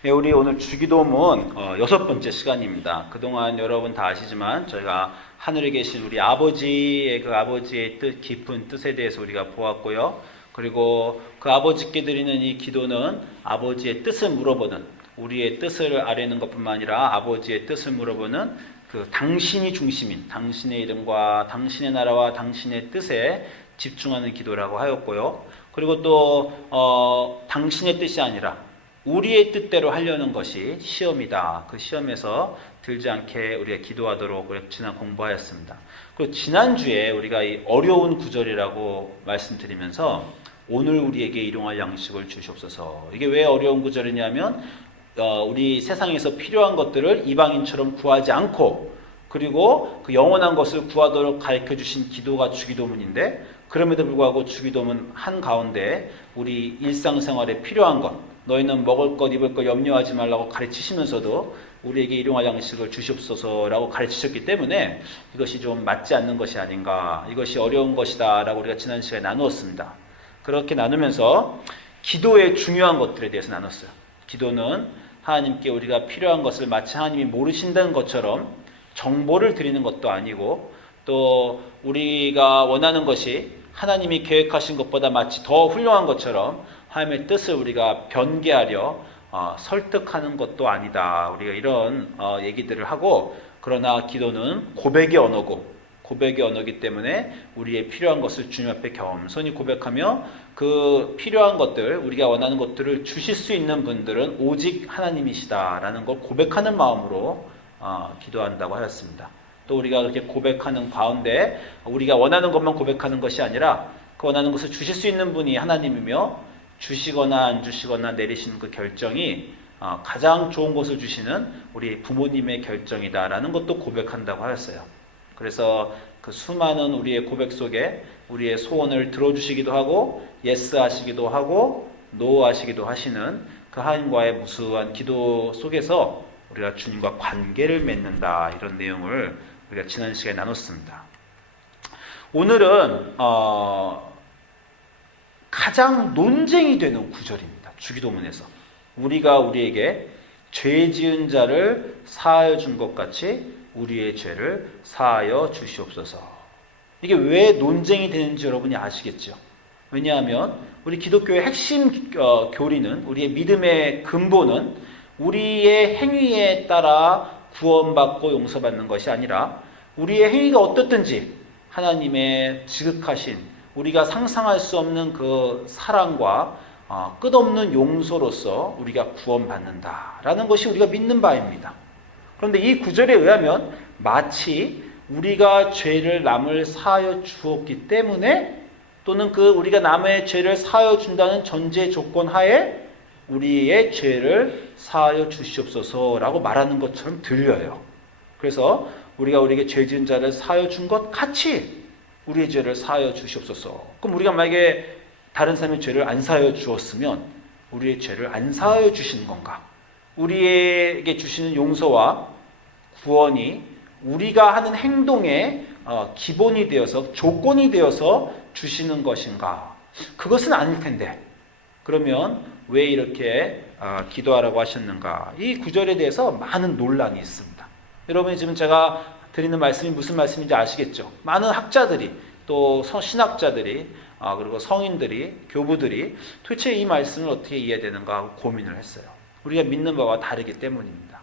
네, 우리 오늘 주기도문 6번째 시간입니다. 그동안 여러분 다 아시지만 저희가 하늘에 계신 우리 아버지의 아버지의 뜻, 깊은 뜻에 대해서 우리가 보았고요. 그리고 그 아버지께 드리는 이 기도는 아버지의 뜻을 물어보는, 우리의 뜻을 아뢰는 것뿐만 아니라 아버지의 뜻을 물어보는 그 당신이 중심인 당신의 이름과 당신의 나라와 당신의 뜻에 집중하는 기도라고 하였고요. 그리고 또 당신의 뜻이 아니라 우리의 뜻대로 하려는 것이 시험이다. 그 시험에서 들지 않게 우리가 기도하도록 지난 공부하였습니다. 그리고 지난주에 우리가 이 어려운 구절이라고 말씀드리면서 오늘 우리에게 일용할 양식을 주시옵소서. 이게 왜 어려운 구절이냐면 우리 세상에서 필요한 것들을 이방인처럼 구하지 않고 그리고 그 영원한 것을 구하도록 가르쳐 주신 기도가 주기도문인데, 그럼에도 불구하고 주기도문 한가운데 우리 일상생활에 필요한 것, 너희는 먹을 것 입을 것 염려하지 말라고 가르치시면서도 우리에게 일용할 양식을 주시옵소서라고 가르치셨기 때문에 이것이 좀 맞지 않는 것이 아닌가, 이것이 어려운 것이다 라고 우리가 지난 시간에 나누었습니다. 그렇게 나누면서 기도의 중요한 것들에 대해서 나눴어요. 기도는 하나님께 우리가 필요한 것을 마치 하나님이 모르신다는 것처럼 정보를 드리는 것도 아니고, 또 우리가 원하는 것이 하나님이 계획하신 것보다 마치 더 훌륭한 것처럼 하나님의 뜻을 우리가 변개하려 설득하는 것도 아니다. 우리가 이런 얘기들을 하고, 그러나 기도는 고백의 언어고, 고백의 언어이기 때문에 우리의 필요한 것을 주님 앞에 겸손히 고백하며 그 필요한 것들, 우리가 원하는 것들을 주실 수 있는 분들은 오직 하나님이시다라는 걸 고백하는 마음으로 기도한다고 하였습니다. 또 우리가 그렇게 고백하는 가운데 우리가 원하는 것만 고백하는 것이 아니라 그 원하는 것을 주실 수 있는 분이 하나님이며, 주시거나 안 주시거나 내리시는 그 결정이 가장 좋은 것을 주시는 우리 부모님의 결정이다라는 것도 고백한다고 하였어요. 그래서 그 수많은 우리의 고백 속에 우리의 소원을 들어주시기도 하고 예스 하시기도 하고 노 하시기도 하시는 그 하나님과의 무수한 기도 속에서 우리가 주님과 관계를 맺는다, 이런 내용을 우리가 지난 시간에 나눴습니다. 오늘은 가장 논쟁이 되는 구절입니다. 주기도문에서 우리가 우리에게 죄 지은 자를 사하여 준 것 같이 우리의 죄를 사하여 주시옵소서. 이게 왜 논쟁이 되는지 여러분이 아시겠죠? 왜냐하면 우리 기독교의 핵심 교리는, 우리의 믿음의 근본은 우리의 행위에 따라 구원받고 용서받는 것이 아니라 우리의 행위가 어떻든지 하나님의 지극하신, 우리가 상상할 수 없는 그 사랑과 끝없는 용서로서 우리가 구원받는다라는 것이 우리가 믿는 바입니다. 그런데 이 구절에 의하면 마치 우리가 죄를 남을 사하여 주었기 때문에, 또는 그 우리가 남의 죄를 사하여 준다는 전제 조건 하에 우리의 죄를 사하여 주시옵소서라고 말하는 것처럼 들려요. 그래서 우리가 우리에게 죄 지은 자를 사하여 준 것 같이 우리의 죄를 사하여 주시옵소서. 그럼 우리가 만약에 다른 사람의 죄를 안 사하여 주었으면 우리의 죄를 안 사하여 주시는 건가? 우리에게 주시는 용서와 구원이 우리가 하는 행동의 기본이 되어서, 조건이 되어서 주시는 것인가? 그것은 아닐 텐데, 그러면 왜 이렇게 기도하라고 하셨는가? 이 구절에 대해서 많은 논란이 있습니다. 여러분이 지금 제가 드리는 말씀이 무슨 말씀인지 아시겠죠? 많은 학자들이, 또 신학자들이, 그리고 성인들이, 교부들이 도대체 이 말씀을 어떻게 이해해야 되는가 하고 고민을 했어요. 우리가 믿는 바와 다르기 때문입니다.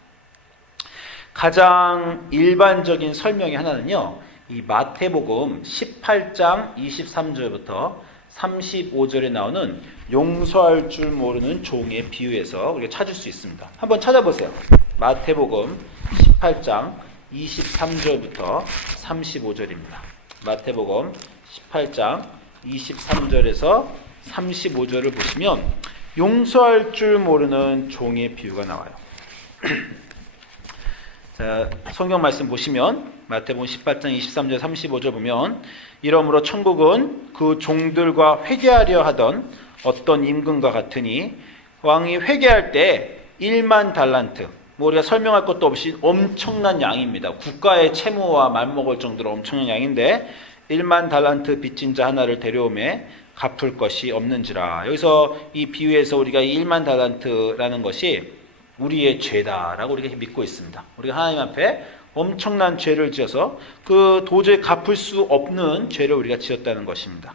가장 일반적인 설명의 하나는요, 이 마태복음 18장 23절부터 35절에 나오는 용서할 줄 모르는 종의 비유에서 우리가 찾을 수 있습니다. 한번 찾아보세요. 마태복음 18장 23절부터 35절입니다. 마태복음 18장 23절에서 35절을 보시면 용서할 줄 모르는 종의 비유가 나와요. 자, 성경 말씀 보시면 마태복음 18장 23절 35절 보면, 이러므로 천국은 그 종들과 회개하려 하던 어떤 임금과 같으니 왕이 회개할 때 1만 달란트, 우리가 설명할 것도 없이 엄청난 양입니다. 국가의 채무와 맞먹을 정도로 엄청난 양인데 1만 달란트 빚진 자 하나를 데려오매 갚을 것이 없는지라. 여기서 이 비유에서 우리가 이 1만 달란트라는 것이 우리의 죄다라고 우리가 믿고 있습니다. 우리가 하나님 앞에 엄청난 죄를 지어서 그 도저히 갚을 수 없는 죄를 우리가 지었다는 것입니다.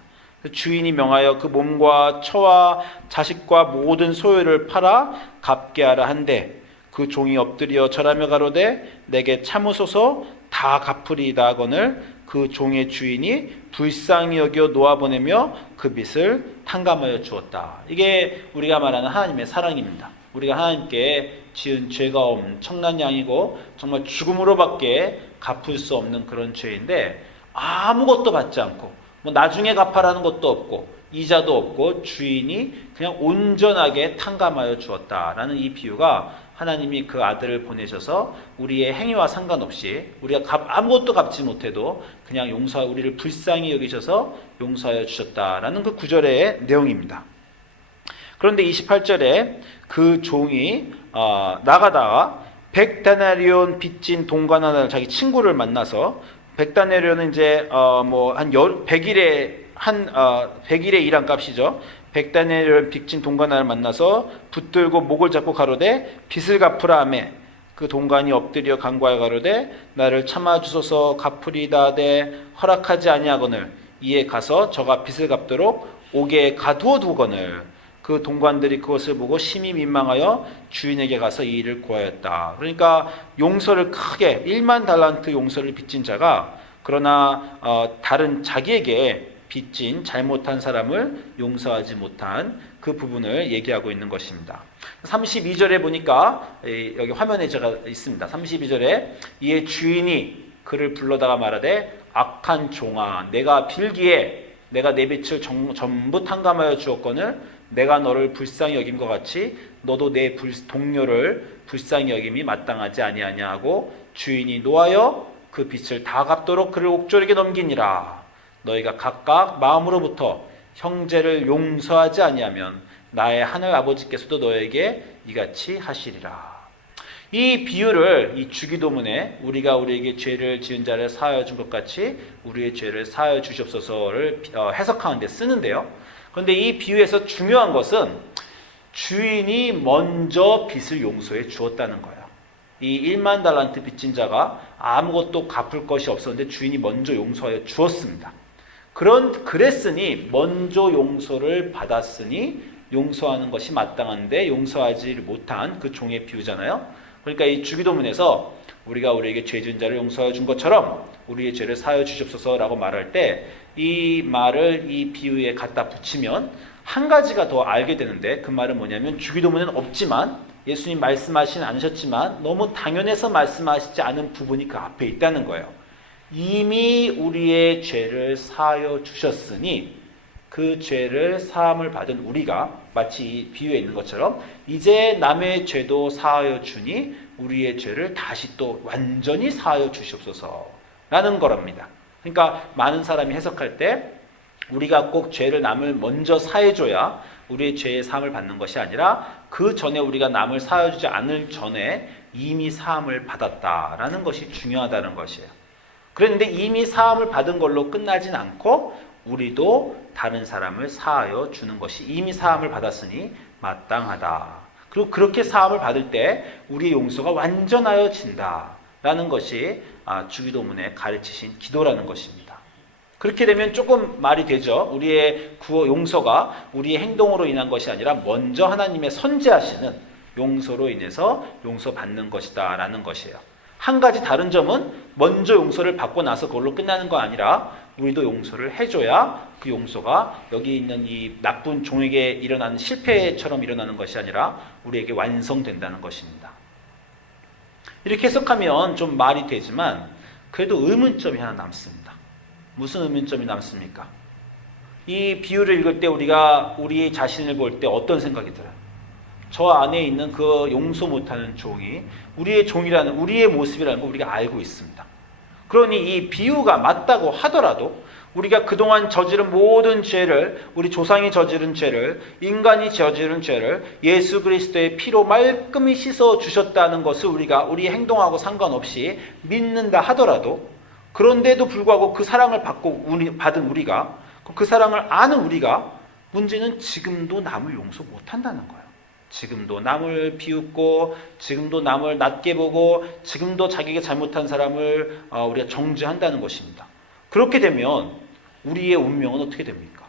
주인이 명하여 그 몸과 처와 자식과 모든 소유를 팔아 갚게 하라 한데 그 종이 엎드려 절하며 가로되 내게 참으소서 다 갚으리이다 하거늘 그 종의 주인이 불쌍히 여겨 놓아보내며 그 빚을 탕감하여 주었다. 이게 우리가 말하는 하나님의 사랑입니다. 우리가 하나님께 지은 죄가 엄청난 양이고 정말 죽음으로밖에 갚을 수 없는 그런 죄인데 아무것도 받지 않고 뭐 나중에 갚아라는 것도 없고 이자도 없고 주인이 그냥 온전하게 탕감하여 주었다라는 이 비유가 하나님이 그 아들을 보내셔서 우리의 행위와 상관없이 우리가 아무것도 갚지 못해도 그냥 우리를 불쌍히 여기셔서 용서하여 주셨다라는 그 구절의 내용입니다. 그런데 28절에 그 종이 나가다가 100데나리온 빚진 동관 하나를 자기 친구를 만나서 100데나리온은 이제 한 100일에 일한 값이죠. 100데나리온 빚진 동관 하나를 만나서 붙들고 목을 잡고 가로되 빚을 갚으라 하며 그 동관이 엎드려 간구하여 가로되 나를 참아 주소서 갚으리이다 하되 허락하지 아니하거늘 이에 가서 저가 빚을 갚도록 옥에 가두어 두거늘 그 동관들이 그것을 보고 심히 민망하여 주인에게 가서 이 일을 고하였다. 그러니까 용서를 크게 1만 달란트 용서를 빚진 자가 그러나 다른 자기에게 빚진 잘못한 사람을 용서하지 못한 그 부분을 얘기하고 있는 것입니다. 32절에 보니까 여기 화면에 제가 있습니다. 32절에 이에 주인이 그를 불러다가 말하되 악한 종아 내가 빌기에 내가 내 빚을 전부 탕감하여 주었거늘 내가 너를 불쌍히 여김과 같이 너도 내 동료를 불쌍히 여김이 마땅하지 아니하냐 하고 주인이 노하여 그 빚을 다 갚도록 그를 옥졸에게 넘기니라. 너희가 각각 마음으로부터 형제를 용서하지 아니하면 나의 하늘 아버지께서도 너에게 이같이 하시리라. 이 비유를 이 주기도문에 우리가 우리에게 죄를 지은 자를 사하여 준 것 같이 우리의 죄를 사하여 주시옵소서를 해석하는 데 쓰는데요. 그런데 이 비유에서 중요한 것은 주인이 먼저 빚을 용서해 주었다는 거예요. 이 1만 달란트 빚진 자가 아무것도 갚을 것이 없었는데 주인이 먼저 용서하여 주었습니다. 그랬으니 먼저 용서를 받았으니 용서하는 것이 마땅한데 용서하지 못한 그 종의 비유잖아요. 그러니까 이 주기도문에서 우리가 우리에게 죄 지은 자를 용서해 준 것처럼 우리의 죄를 사하여 주시옵소서라고 말할 때 이 말을 이 비유에 갖다 붙이면 한 가지가 더 알게 되는데 그 말은 뭐냐면 주기도문에는 없지만 예수님 말씀하시진 않으셨지만 너무 당연해서 말씀하시지 않은 부분이 그 앞에 있다는 거예요. 이미 우리의 죄를 사하여 주셨으니 그 죄를 사함을 받은 우리가 마치 이 비유에 있는 것처럼 이제 남의 죄도 사하여 주니 우리의 죄를 다시 또 완전히 사하여 주시옵소서라는 거랍니다. 그러니까 많은 사람이 해석할 때 우리가 꼭 죄를 남을 먼저 사해줘야 우리의 죄의 사함을 받는 것이 아니라 그 전에 우리가 남을 사해주지 않을 전에 이미 사함을 받았다라는 것이 중요하다는 것이에요. 그런데 이미 사함을 받은 걸로 끝나진 않고 우리도 다른 사람을 사하여 주는 것이 이미 사함을 받았으니 마땅하다. 그리고 그렇게 사함을 받을 때 우리의 용서가 완전하여진다라는 것이 주기도문에 가르치신 기도라는 것입니다. 그렇게 되면 조금 말이 되죠. 우리의 용서가 우리의 행동으로 인한 것이 아니라 먼저 하나님의 선지하시는 용서로 인해서 용서받는 것이다 라는 것이에요. 한 가지 다른 점은 먼저 용서를 받고 나서 그걸로 끝나는 거 아니라 우리도 용서를 해줘야 그 용서가 여기 있는 이 나쁜 종에게 일어나는 실패처럼 일어나는 것이 아니라 우리에게 완성된다는 것입니다. 이렇게 해석하면 좀 말이 되지만 그래도 의문점이 하나 남습니다. 무슨 의문점이 남습니까? 이 비유를 읽을 때 우리가 우리 자신을 볼 때 어떤 생각이 들어요? 저 안에 있는 그 용서 못하는 종이 우리의 종이라는 우리의 모습이라는 걸 우리가 알고 있습니다. 그러니 이 비유가 맞다고 하더라도 우리가 그동안 저지른 모든 죄를 우리 조상이 저지른 죄를 인간이 저지른 죄를 예수 그리스도의 피로 말끔히 씻어 주셨다는 것을 우리가 우리 행동하고 상관없이 믿는다 하더라도 그런데도 불구하고 그 사랑을 받은 우리가 그 사랑을 아는 우리가 문제는 지금도 남을 용서 못한다는 거예요. 지금도 남을 비웃고 지금도 남을 낮게 보고 지금도 자기가 잘못한 사람을 우리가 정죄한다는 것입니다. 그렇게 되면 우리의 운명은 어떻게 됩니까?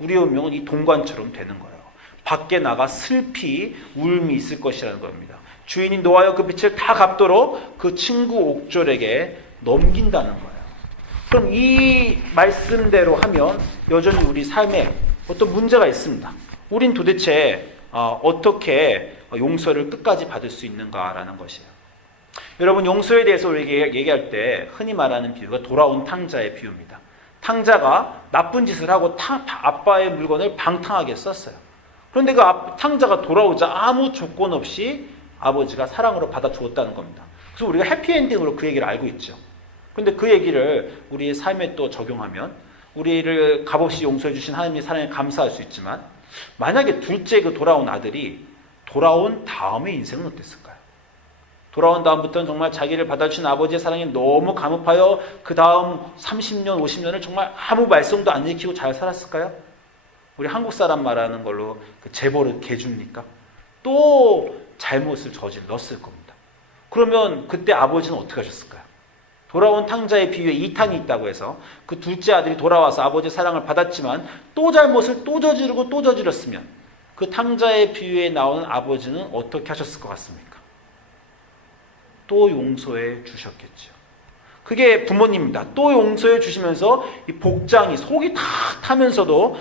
우리의 운명은 이 동관처럼 되는 거예요. 밖에 나가 슬피 울음이 있을 것이라는 겁니다. 주인이 노하여 그 빛을 다 갚도록 그 친구 옥졸에게 넘긴다는 거예요. 그럼 이 말씀대로 하면 여전히 우리 삶에 어떤 문제가 있습니다. 우린 도대체 어떻게 용서를 끝까지 받을 수 있는가라는 것이에요. 여러분, 용서에 대해서 우리가 얘기할 때 흔히 말하는 비유가 돌아온 탕자의 비유입니다. 탕자가 나쁜 짓을 하고 아빠의 물건을 방탕하게 썼어요. 그런데 그 탕자가 돌아오자 아무 조건 없이 아버지가 사랑으로 받아주었다는 겁니다. 그래서 우리가 해피엔딩으로 그 얘기를 알고 있죠. 그런데 그 얘기를 우리의 삶에 또 적용하면 우리를 값없이 용서해 주신 하나님의 사랑에 감사할 수 있지만, 만약에 둘째 그 돌아온 아들이 돌아온 다음의 인생은 어땠을까요? 돌아온 다음부터는 정말 자기를 받아주신 아버지의 사랑에 너무 감업하여 그 다음 30년, 50년을 정말 아무 말썽도 안 일으키고 잘 살았을까요? 우리 한국 사람 말하는 걸로 그 재벌을 개줍니까? 또 잘못을 저질렀을 겁니다. 그러면 그때 아버지는 어떻게 하셨을까요? 돌아온 탕자의 비유에 2탄이 있다고 해서 그 둘째 아들이 돌아와서 아버지의 사랑을 받았지만 또 잘못을 또 저지르고 또 저질렀으면 그 탕자의 비유에 나오는 아버지는 어떻게 하셨을 것 같습니까? 또 용서해 주셨겠죠. 그게 부모님입니다. 또 용서해 주시면서 이 복장이 속이 다 타면서도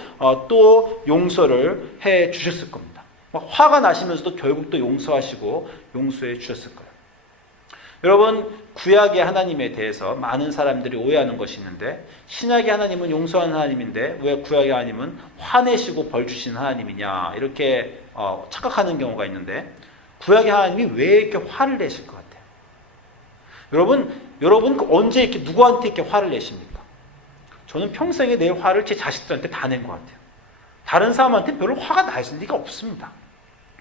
또 용서를 해 주셨을 겁니다. 막 화가 나시면서도 결국 또 용서하시고 용서해 주셨을 거예요. 여러분, 구약의 하나님에 대해서 많은 사람들이 오해하는 것이 있는데, 신약의 하나님은 용서하는 하나님인데 왜 구약의 하나님은 화내시고 벌 주시는 하나님이냐, 이렇게 착각하는 경우가 있는데, 구약의 하나님이 왜 이렇게 화를 내실 것 같아요? 여러분 언제 이렇게 누구한테 이렇게 화를 내십니까? 저는 평생에 내 화를 제 자식들한테 다 낸 것 같아요. 다른 사람한테 별로 화가 날 리가 없습니다.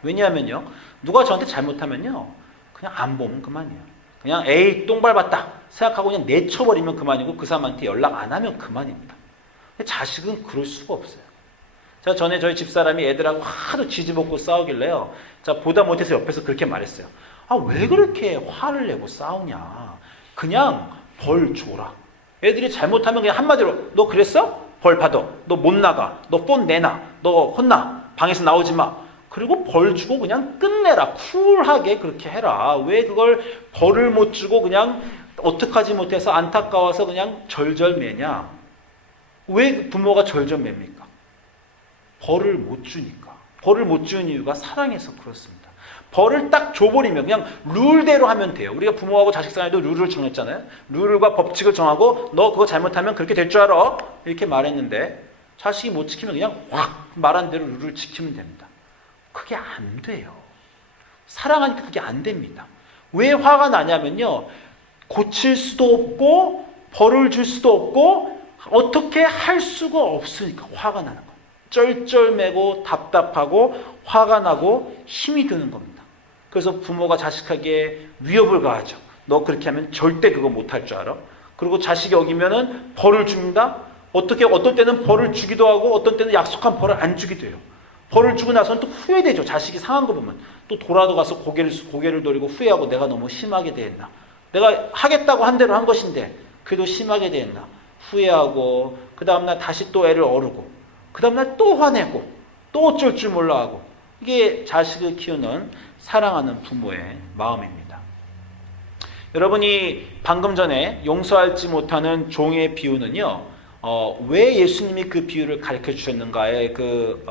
왜냐하면요, 누가 저한테 잘못하면요, 그냥 안 보면 그만이에요. 그냥 에이 똥 밟았다 생각하고 그냥 내쳐버리면 그만이고 그 사람한테 연락 안 하면 그만입니다. 근데 자식은 그럴 수가 없어요. 제가 전에 저희 집사람이 애들하고 하도 지지먹고 싸우길래요, 자, 보다 못해서 옆에서 그렇게 말했어요. 왜 그렇게 화를 내고 싸우냐, 그냥 벌 줘라. 애들이 잘못하면 그냥 한마디로 너 그랬어? 벌 받아. 너 못 나가. 너 폰 내놔. 너 혼나. 방에서 나오지 마. 그리고 벌 주고 그냥 끝내라. 쿨하게 그렇게 해라. 왜 그걸 벌을 못 주고 그냥 어떡하지 못해서 안타까워서 그냥 절절매냐? 왜 부모가 절절맵니까? 벌을 못 주니까. 벌을 못 주는 이유가 사랑해서 그렇습니다. 벌을 딱 줘버리면 그냥 룰대로 하면 돼요. 우리가 부모하고 자식 사이에도 룰을 정했잖아요. 룰과 법칙을 정하고 너 그거 잘못하면 그렇게 될 줄 알아, 이렇게 말했는데 자식이 못 지키면 그냥 확 말한 대로 룰을 지키면 됩니다. 그게 안 돼요. 사랑하니까 그게 안 됩니다. 왜 화가 나냐면요, 고칠 수도 없고 벌을 줄 수도 없고 어떻게 할 수가 없으니까 화가 나는 거예요. 쩔쩔매고 답답하고 화가 나고 힘이 드는 겁니다. 그래서 부모가 자식에게 위협을 가하죠. 너 그렇게 하면 절대 그거 못할 줄 알아? 그리고 자식이 어기면은 벌을 줍니다. 어떤 때는 벌을 주기도 하고 어떤 때는 약속한 벌을 안 주기도 해요. 벌을 주고 나서는 또 후회되죠. 자식이 상한 거 보면 또 돌아가서 고개를 돌리고 후회하고 내가 너무 심하게 대했나, 내가 하겠다고 한 대로 한 것인데 그래도 심하게 대했나 후회하고, 그 다음날 다시 또 애를 어르고, 그 다음날 또 화내고 또 어쩔 줄 몰라 하고. 이게 자식을 키우는 사랑하는 부모의 마음입니다. 여러분이 방금 전에 용서하지 못하는 종의 비유는요, 왜 예수님이 그 비유를 가르쳐 주셨는가의 그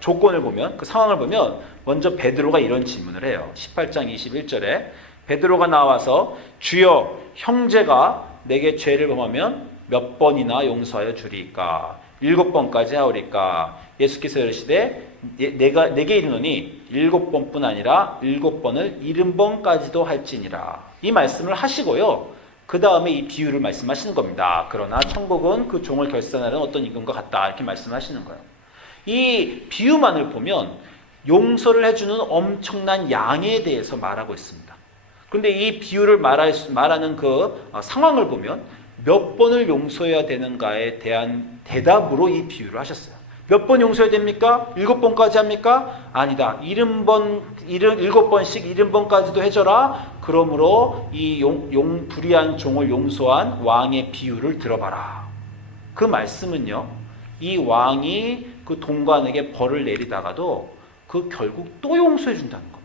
조건을 보면, 그 상황을 보면 먼저 베드로가 이런 질문을 해요. 18장 21절에 베드로가 나와서 주여, 형제가 내게 죄를 범하면 몇 번이나 용서하여 주리까? 7번까지 하오리까? 예수께서 이르시되 내게 이르노니 7번뿐 아니라 7번을 70번까지도 할지니라. 이 말씀을 하시고요, 그 다음에 이 비유를 말씀하시는 겁니다. 그러나 천국은 그 종을 결산하는 어떤 임금과 같다, 이렇게 말씀하시는 거예요. 이 비유만을 보면 용서를 해주는 엄청난 양에 대해서 말하고 있습니다. 그런데 이 비유를 말하는 그 상황을 보면 몇 번을 용서해야 되는가에 대한 대답으로 이 비유를 하셨어요. 몇 번 용서해야 됩니까? 7번까지 합니까? 아니다. 7번씩 70번까지도 해줘라. 그러므로 이 불의한 종을 용서한 왕의 비유를 들어봐라. 그 말씀은요, 이 왕이 그 동관에게 벌을 내리다가도 그 결국 또 용서해 준다는 겁니다.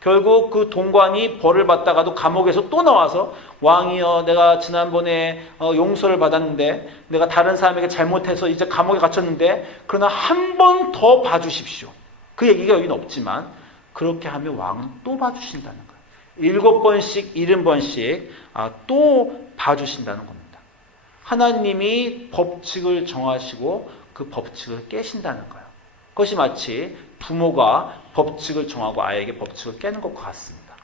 결국 그 동관이 벌을 받다가도 감옥에서 또 나와서 왕이여, 내가 지난번에 용서를 받았는데 내가 다른 사람에게 잘못해서 이제 감옥에 gat혔는데 그러나 한 번 더 봐주십시오. 그 얘기가 여기는 없지만 그렇게 하면 왕은 또 봐주신다는 거예요. 7번씩 70번씩 또 봐주신다는 겁니다. 하나님이 법칙을 정하시고 그 법칙을 깨신다는 거예요. 그것이 마치 부모가 법칙을 정하고 아이에게 법칙을 깨는 것과 같습니다.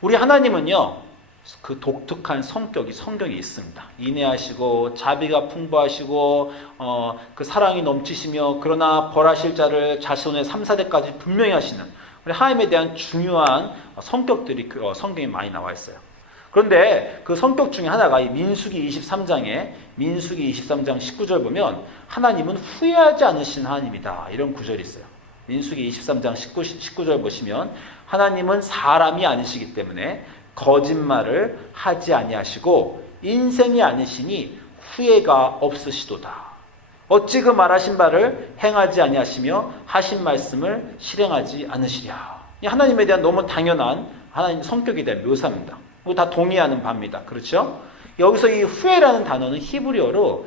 우리 하나님은요, 그 독특한 성격이 성경에 있습니다. 인내하시고 자비가 풍부하시고 그 사랑이 넘치시며 그러나 벌하실 자를 자손의 3, 4대까지 분명히 하시는 우리 하나님에 대한 중요한 성격들이 성경에 많이 나와 있어요. 그런데 그 성격 중에 하나가 이 민수기 23장 19절 보면 하나님은 후회하지 않으신 하나님이다, 이런 구절이 있어요. 민수기 23장 19절 보시면 하나님은 사람이 아니시기 때문에 거짓말을 하지 아니하시고 인생이 아니시니 후회가 없으시도다. 어찌 그 말하신 바를 행하지 아니하시며 하신 말씀을 실행하지 않으시랴. 이 하나님에 대한 너무 당연한 하나님 성격에 대한 묘사입니다. 다 동의하는 바입니다. 그렇죠? 여기서 이 후회라는 단어는 히브리어로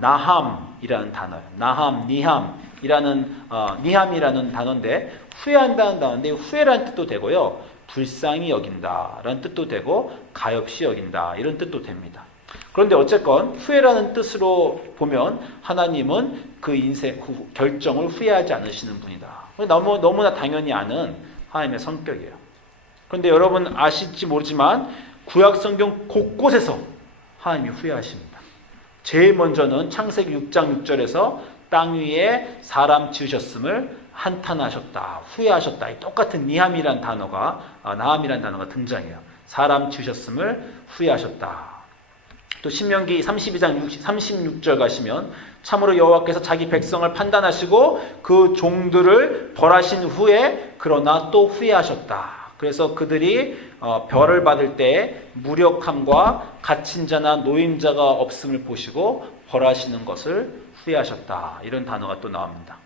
나함이라는 단어예요. 나함, 니함이라는 단어인데 후회한다는 단어인데 후회라는 뜻도 되고요, 불쌍히 여긴다라는 뜻도 되고 가엾이 여긴다 이런 뜻도 됩니다. 그런데 어쨌건 후회라는 뜻으로 보면 하나님은 그 인생 그 결정을 후회하지 않으시는 분이다. 너무나 당연히 아는 하나님의 성격이에요. 그런데 여러분 아실지 모르지만 구약 성경 곳곳에서 하나님이 후회하십니다. 제일 먼저는 창세기 6장 6절에서 땅 위에 사람 지으셨음을 한탄하셨다, 후회하셨다. 이 똑같은 나함이라는 단어가 등장해요. 사람 지으셨음을 후회하셨다. 또 신명기 32장 36절 가시면 참으로 여호와께서 자기 백성을 판단하시고 그 종들을 벌하신 후에 그러나 또 후회하셨다. 그래서 그들이 벌을 받을 때 무력함과 갇힌 자나 노임자가 없음을 보시고 벌하시는 것을 후회하셨다. 이런 단어가 또 나옵니다.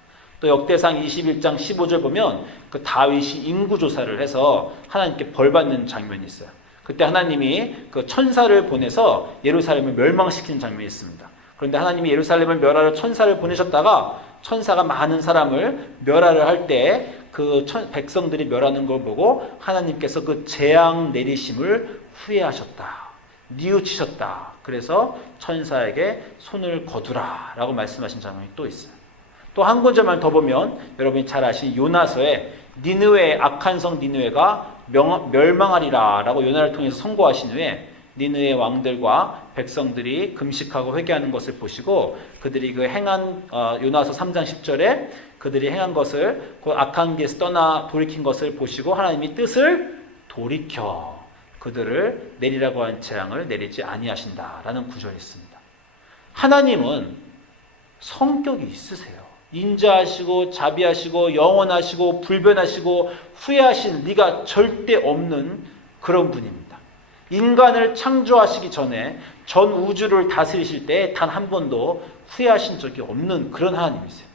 또 역대상 21장 15절 보면 그 다윗이 인구조사를 해서 하나님께 벌받는 장면이 있어요. 그때 하나님이 그 천사를 보내서 예루살렘을 멸망시키는 장면이 있습니다. 그런데 하나님이 예루살렘을 멸하러 천사를 보내셨다가 천사가 많은 사람을 멸하려 할 때 그 백성들이 멸하는 걸 보고 하나님께서 그 재앙 내리심을 후회하셨다, 뉘우치셨다. 그래서 천사에게 손을 거두라 라고 말씀하신 장면이 또 있어요. 또 한 구절만 더 보면 여러분이 잘 아시는 요나서에 니느웨, 악한 성 니느웨가 멸망하리라 라고 요나를 통해서 선고하신 후에 니느웨 왕들과 백성들이 금식하고 회개하는 것을 보시고 그들이 그 행한 요나서 3장 10절에 그들이 행한 것을 그 악한 길에서 떠나 돌이킨 것을 보시고 하나님이 뜻을 돌이켜 그들을 내리라고 한 재앙을 내리지 아니하신다라는 구절이 있습니다. 하나님은 성격이 있으세요. 인자하시고 자비하시고 영원하시고 불변하시고 후회하신 리가 절대 없는 그런 분입니다. 인간을 창조하시기 전에 전 우주를 다스리실 때 단 한 번도 후회하신 적이 없는 그런 하나님이세요.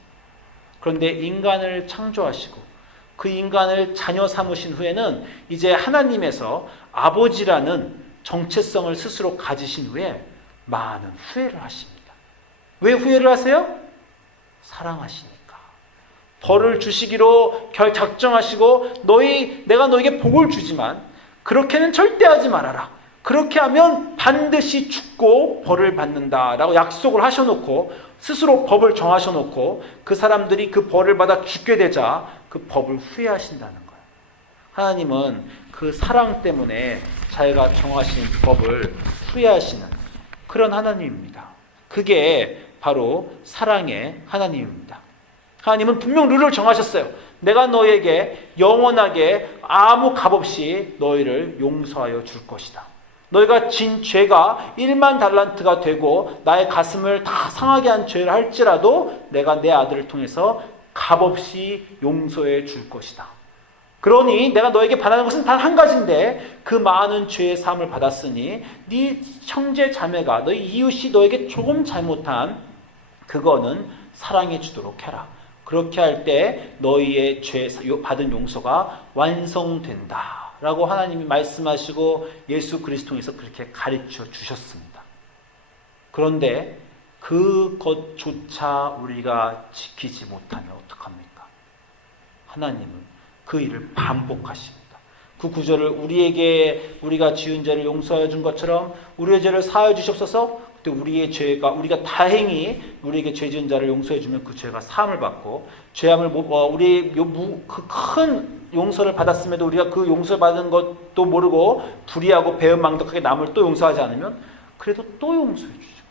그런데 인간을 창조하시고 그 인간을 자녀 삼으신 후에는 이제 하나님에서 아버지라는 정체성을 스스로 가지신 후에 많은 후회를 하십니다. 왜 후회를 하세요? 사랑하시니까. 벌을 주시기로 작정하시고 내가 너에게 복을 주지만 그렇게는 절대 하지 말아라. 그렇게 하면 반드시 죽고 벌을 받는다라고 약속을 하셔놓고 스스로 법을 정하셔놓고 그 사람들이 그 벌을 받아 죽게 되자 그 법을 후회하신다는 거예요. 하나님은 그 사랑 때문에 자기가 정하신 법을 후회하시는 그런 하나님입니다. 그게 바로 사랑의 하나님입니다. 하나님은 분명 룰을 정하셨어요. 내가 너에게 영원하게 아무 값 없이 너희를 용서하여 줄 것이다. 너희가 진 죄가 1만 달란트가 되고 나의 가슴을 다 상하게 한 죄를 할지라도 내가 내 아들을 통해서 값없이 용서해 줄 것이다. 그러니 내가 너에게 바라는 것은 단 한 가지인데 그 많은 죄의 사함을 받았으니 네 형제 자매가 너희 이웃이 너에게 조금 잘못한 그거는 사랑해 주도록 해라. 그렇게 할 때 너희의 죄 받은 용서가 완성된다. 라고 하나님이 말씀하시고 예수 그리스도에서 그렇게 가르쳐 주셨습니다. 그런데 그것조차 우리가 지키지 못하면 어떡합니까? 하나님은 그 일을 반복하십니다. 그 구절을 우리가 지은 죄를 용서해 준 것처럼 우리의 죄를 사하여 주시옵소서. 그때 우리가 다행히 우리에게 죄 지은 자를 용서해 주면 그 죄가 사함을 받고 우리 그 큰 용서를 받았음에도 우리가 그 용서를 받은 것도 모르고 불의하고 배은망덕하게 남을 또 용서하지 않으면 그래도 또 용서해 주시고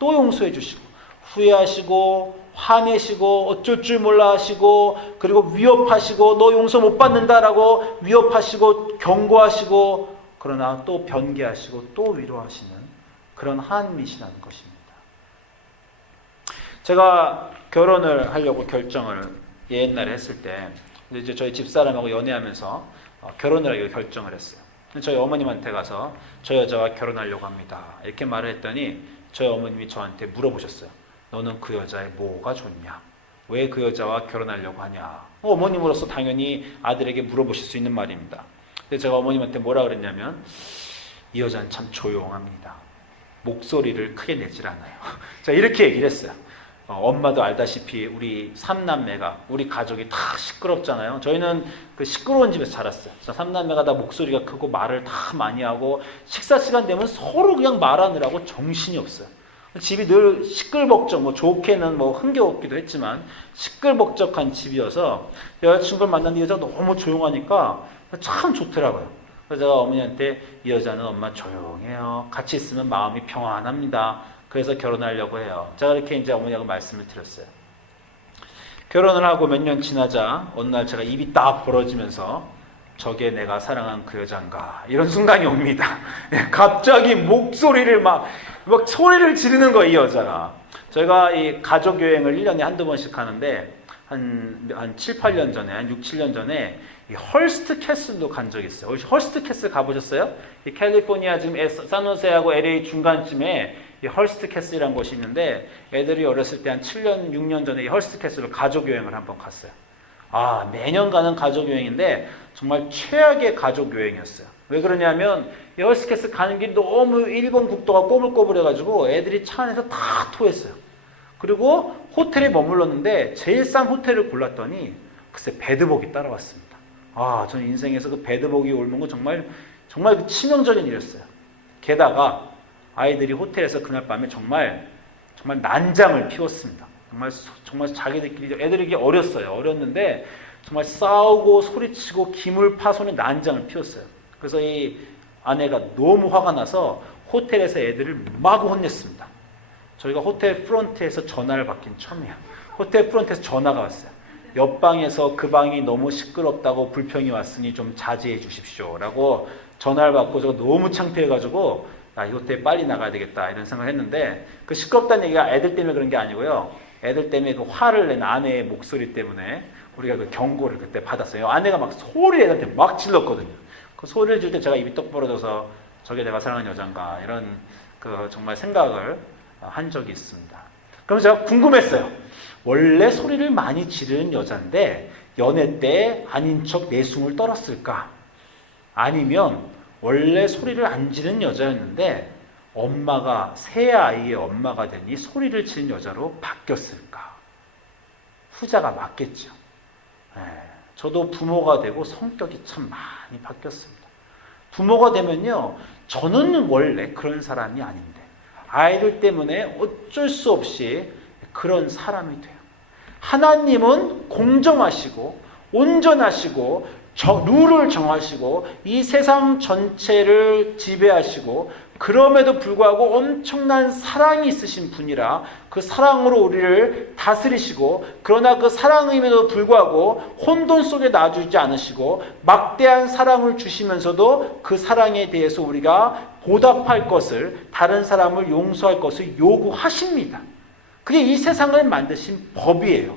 또 용서해 주시고 후회하시고 화내시고 어쩔 줄 몰라 하시고 그리고 위협하시고 너 용서 못 받는다라고 위협하시고 경고하시고 그러나 또 변개하시고 또 위로하시는 그런 하나님이시라는 것입니다. 제가 결혼을 하려고 결정을 옛날에 했을 때 이제 저희 집사람하고 연애하면서 결혼을 하기로 결정을 했어요. 저희 어머님한테 가서 저 여자와 결혼하려고 합니다. 이렇게 말을 했더니 저희 어머님이 저한테 물어보셨어요. 너는 그 여자의 뭐가 좋냐? 왜 그 여자와 결혼하려고 하냐? 어머님으로서 당연히 아들에게 물어보실 수 있는 말입니다. 근데 제가 어머님한테 뭐라 그랬냐면 이 여자는 참 조용합니다. 목소리를 크게 내질 않아요. 자, 이렇게 얘기를 했어요. 엄마도 알다시피 우리 삼남매가 우리 가족이 다 시끄럽잖아요. 저희는 그 시끄러운 집에서 자랐어요. 삼남매가 다 목소리가 크고 말을 다 많이 하고 식사 시간 되면 서로 그냥 말하느라고 정신이 없어요. 집이 늘 시끌벅적, 좋게는 흥겨웠기도 했지만 시끌벅적한 집이어서 여자친구를 만났는데 여자가 너무 조용하니까 참 좋더라고요. 그래서 제가 어머니한테 이 여자는 엄마 조용해요. 같이 있으면 마음이 평안합니다. 그래서 결혼하려고 해요. 제가 이렇게 이제 어머니하고 말씀을 드렸어요. 결혼을 하고 몇 년 지나자 어느 날 제가 입이 딱 벌어지면서 저게 내가 사랑한 그 여잔가 이런 순간이 옵니다. 갑자기 목소리를 막 소리를 지르는 거예요, 이 여자가. 저희가 이 가족 여행을 1년에 한두 번씩 하는데 한 7, 8년 전에, 한 6, 7년 전에 이 헐스트 캐슬도 간 적이 있어요. 헐스트 캐슬 가보셨어요? 이 캘리포니아 지금 산호세하고 LA 중간쯤에 이 헐스트 캐슬이라는 곳이 있는데 애들이 어렸을 때 한 7년, 6년 전에 이 헐스트 캐슬을 가족 여행을 한번 갔어요. 매년 가는 가족 여행인데 정말 최악의 가족 여행이었어요. 왜 그러냐면 이 헐스트 캐슬 가는 길이 너무 일본 국도가 꼬물꼬물해가지고 애들이 차 안에서 다 토했어요. 그리고 호텔에 머물렀는데 제일 싼 호텔을 골랐더니 글쎄 배드복이 따라왔습니다. 저는 인생에서 그 배드복이 옮은 건 정말 치명적인 일이었어요. 게다가 아이들이 호텔에서 그날 밤에 정말 난장을 피웠습니다. 정말 자기들끼리 애들이 어렸는데 정말 싸우고 소리치고 기물 파손의 난장을 피웠어요. 그래서 이 아내가 너무 화가 나서 호텔에서 애들을 마구 혼냈습니다. 저희가 호텔 프론트에서 전화를 받긴 처음이에요. 호텔 프론트에서 전화가 왔어요. 옆방에서 그 방이 너무 시끄럽다고 불평이 왔으니 좀 자제해 주십시오 라고 전화를 받고 제가 너무 창피해가지고 이 호텔 빨리 나가야 되겠다 이런 생각을 했는데 그 시끄럽다는 얘기가 애들 때문에 그런 게 아니고요. 애들 때문에 그 화를 낸 아내의 목소리 때문에 우리가 그 경고를 그때 받았어요. 아내가 막 소리 애들한테 막 질렀거든요. 그 소리를 질 때 제가 입이 똑 벌어져서 저게 내가 사랑하는 여잔가 이런 그 정말 생각을 한 적이 있습니다. 그럼 제가 궁금했어요. 원래 소리를 많이 지르는 여잔데 연애 때 아닌 척 내숭을 떨었을까? 아니면 원래 소리를 안 지르는 여자였는데 엄마가 새 아이의 엄마가 되니 소리를 지르는 여자로 바뀌었을까? 후자가 맞겠죠. 저도 부모가 되고 성격이 참 많이 바뀌었습니다. 부모가 되면요, 저는 원래 그런 사람이 아닌데 아이들 때문에 어쩔 수 없이 그런 사람이 돼요. 하나님은 공정하시고 온전하시고 룰을 정하시고 이 세상 전체를 지배하시고 그럼에도 불구하고 엄청난 사랑이 있으신 분이라 그 사랑으로 우리를 다스리시고, 그러나 그 사랑임에도 불구하고 혼돈 속에 놔두지 않으시고 막대한 사랑을 주시면서도 그 사랑에 대해서 우리가 보답할 것을, 다른 사람을 용서할 것을 요구하십니다. 그게 이 세상을 만드신 법이에요.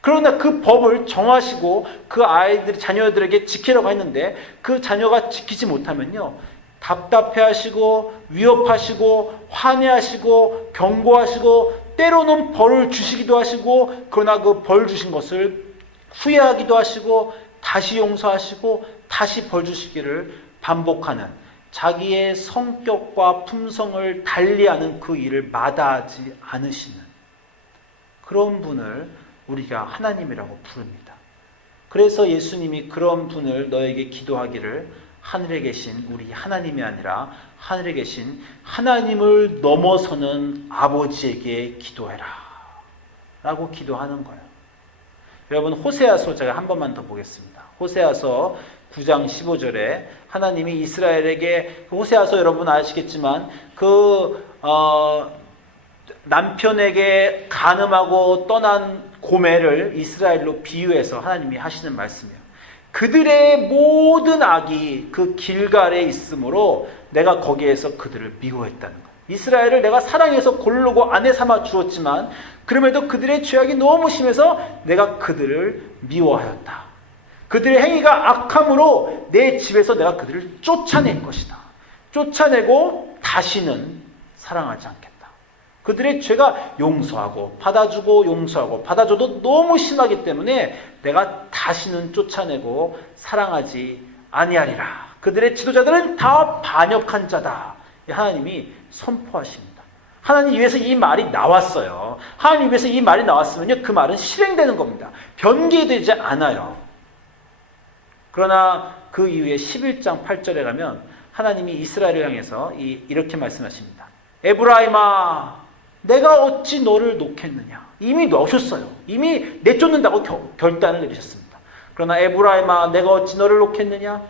그러나 그 법을 정하시고 그 아이들, 자녀들에게 지키라고 했는데 그 자녀가 지키지 못하면요, 답답해하시고 위협하시고 화내하시고 경고하시고 때로는 벌을 주시기도 하시고, 그러나 그 벌 주신 것을 후회하기도 하시고 다시 용서하시고 다시 벌 주시기를 반복하는, 자기의 성격과 품성을 달리하는 그 일을 마다하지 않으시는 그런 분을 우리가 하나님이라고 부릅니다. 그래서 예수님이 그런 분을 너에게 기도하기를 하늘에 계신 우리 하나님이 아니라 하늘에 계신 하나님을 넘어서는 아버지에게 기도해라 라고 기도하는 거예요. 여러분, 호세아서 제가 한 번만 더 보겠습니다. 호세아서 9장 15절에 하나님이 이스라엘에게, 호세아서 여러분 아시겠지만 남편에게 간음하고 떠난 고멜을 이스라엘로 비유해서 하나님이 하시는 말씀이에요. 그들의 모든 악이 그 길갈에 있으므로 내가 거기에서 그들을 미워했다는 거예요. 이스라엘을 내가 사랑해서 고르고 아내 삼아 주었지만 그럼에도 그들의 죄악이 너무 심해서 내가 그들을 미워하였다. 그들의 행위가 악함으로 내 집에서 내가 그들을 쫓아낼 것이다. 쫓아내고 다시는 사랑하지 않겠다. 그들의 죄가 용서하고 받아주고 용서하고 받아줘도 너무 심하기 때문에 내가 다시는 쫓아내고 사랑하지 아니하리라. 그들의 지도자들은 다 반역한 자다. 하나님이 선포하십니다. 하나님 입에서 이 말이 나왔어요. 하나님 입에서 이 말이 나왔으면요, 그 말은 실행되는 겁니다. 변개되지 않아요. 그러나 그 이후에 11장 8절에 가면 하나님이 이스라엘을 향해서 이렇게 말씀하십니다. 에브라임아, 내가 어찌 너를 놓겠느냐. 이미 놓으셨어요. 이미 내쫓는다고 결단을 내리셨습니다. 그러나 에브라임아, 내가 어찌 너를 놓겠느냐.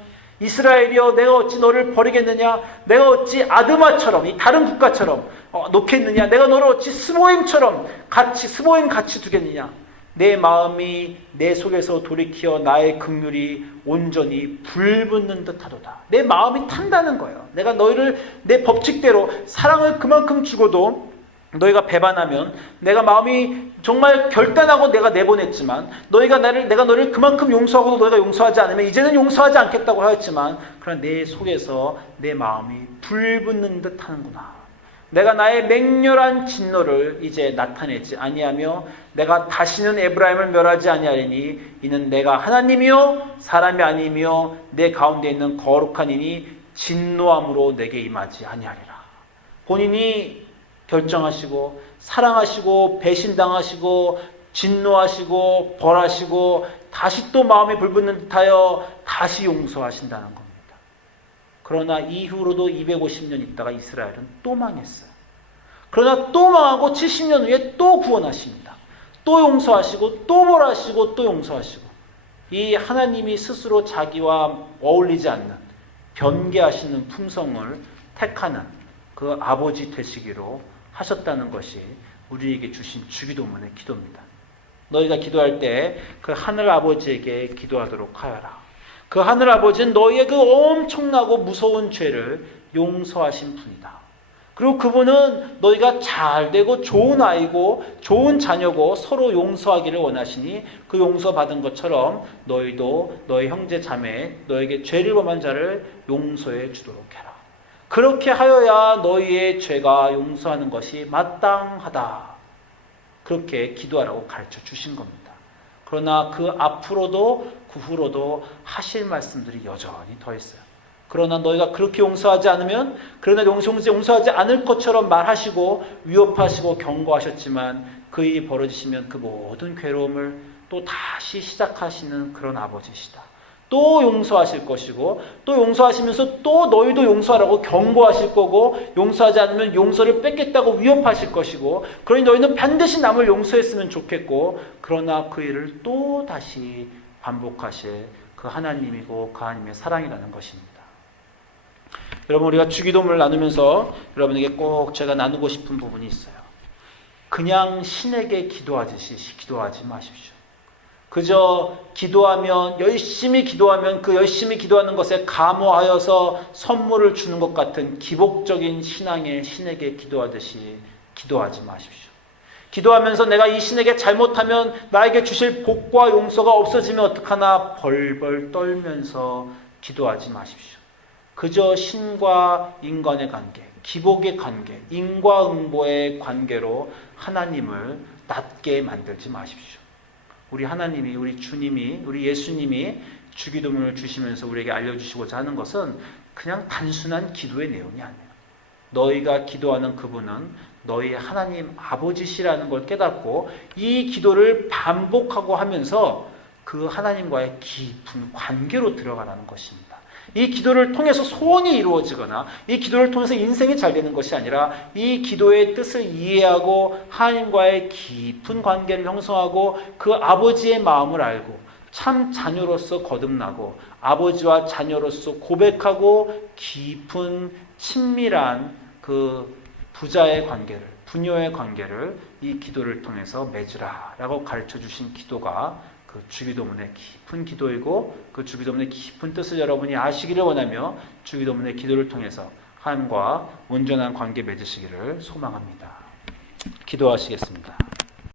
이스라엘이여, 내가 어찌 너를 버리겠느냐. 내가 어찌 아드마처럼, 이 다른 국가처럼 놓겠느냐. 내가 너를 어찌 스보임처럼 스보임 같이 두겠느냐. 내 마음이 내 속에서 돌이켜 나의 긍휼이 온전히 불붙는 듯하도다. 내 마음이 탄다는 거예요. 내가 너희를 내 법칙대로 사랑을 그만큼 주고도 너희가 배반하면, 내가 마음이 정말 결단하고 내가 내보냈지만 내가 너를 그만큼 용서하고도 너희가 용서하지 않으면 이제는 용서하지 않겠다고 하였지만, 그러나 내 속에서 내 마음이 불붙는 듯 하는구나. 내가 나의 맹렬한 진노를 이제 나타내지 아니하며 내가 다시는 에브라임을 멸하지 아니하리니 이는 내가 하나님이요 사람이 아니며 내 가운데 있는 거룩한 이니 진노함으로 내게 임하지 아니하리라. 본인이 결정하시고 사랑하시고 배신당하시고 진노하시고 벌하시고 다시 또 마음이 불붙는 듯하여 다시 용서하신다는 겁니다. 그러나 이후로도 250년 있다가 이스라엘은 또 망했어요. 그러나 또 망하고 70년 후에 또 구원하십니다. 또 용서하시고 또 벌하시고 또 용서하시고, 이 하나님이 스스로 자기와 어울리지 않는 변개하시는 품성을 택하는 그 아버지 되시기로 하셨다는 것이 우리에게 주신 주기도문의 기도입니다. 너희가 기도할 때 그 하늘 아버지에게 기도하도록 하여라. 그 하늘 아버지는 너희의 그 엄청나고 무서운 죄를 용서하신 분이다. 그리고 그분은 너희가 잘되고 좋은 아이고 좋은 자녀고 서로 용서하기를 원하시니 그 용서받은 것처럼 너희도 너희 형제 자매 너에게 죄를 범한 자를 용서해 주도록 해라. 그렇게 하여야 너희의 죄가 용서하는 것이 마땅하다. 그렇게 기도하라고 가르쳐 주신 겁니다. 그러나 그 앞으로도 그 후로도 하실 말씀들이 여전히 더 있어요. 그러나 너희가 그렇게 용서하지 않으면, 그러나 용서하지 않을 것처럼 말하시고 위협하시고 경고하셨지만 그 일이 벌어지시면 그 모든 괴로움을 또 다시 시작하시는 그런 아버지시다. 또 용서하실 것이고 또 용서하시면서 또 너희도 용서하라고 경고하실 거고, 용서하지 않으면 용서를 뺏겠다고 위협하실 것이고, 그러니 너희는 반드시 남을 용서했으면 좋겠고, 그러나 그 일을 또 다시 반복하실 그 하나님이고 그 하나님의 사랑이라는 것입니다. 여러분 우리가 주기도문을 나누면서 여러분에게 꼭 제가 나누고 싶은 부분이 있어요. 그냥 신에게 기도하듯이 기도하지 마십시오. 그저 기도하면 열심히 기도하면 그 열심히 기도하는 것에 감호하여서 선물을 주는 것 같은 기복적인 신앙의 신에게 기도하듯이 기도하지 마십시오. 기도하면서 내가 이 신에게 잘못하면 나에게 주실 복과 용서가 없어지면 어떡하나 벌벌 떨면서 기도하지 마십시오. 그저 신과 인간의 관계, 기복의 관계, 인과응보의 관계로 하나님을 낮게 만들지 마십시오. 우리 하나님이, 우리 주님이, 우리 예수님이 주기도문을 주시면서 우리에게 알려주시고자 하는 것은 그냥 단순한 기도의 내용이 아니에요. 너희가 기도하는 그분은 너희 하나님 아버지시라는 걸 깨닫고 이 기도를 반복하고 하면서 그 하나님과의 깊은 관계로 들어가라는 것입니다. 이 기도를 통해서 소원이 이루어지거나 이 기도를 통해서 인생이 잘 되는 것이 아니라 이 기도의 뜻을 이해하고 하나님과의 깊은 관계를 형성하고 그 아버지의 마음을 알고 참 자녀로서 거듭나고 아버지와 자녀로서 고백하고 깊은 친밀한 그 부자의 관계를, 부녀의 관계를 이 기도를 통해서 맺으라 라고 가르쳐 주신 기도가 그 주기도문의 깊은 기도이고 그 주기도문의 깊은 뜻을 여러분이 아시기를 원하며 주기도문의 기도를 통해서 하나님과 온전한 관계 맺으시기를 소망합니다. 기도하시겠습니다.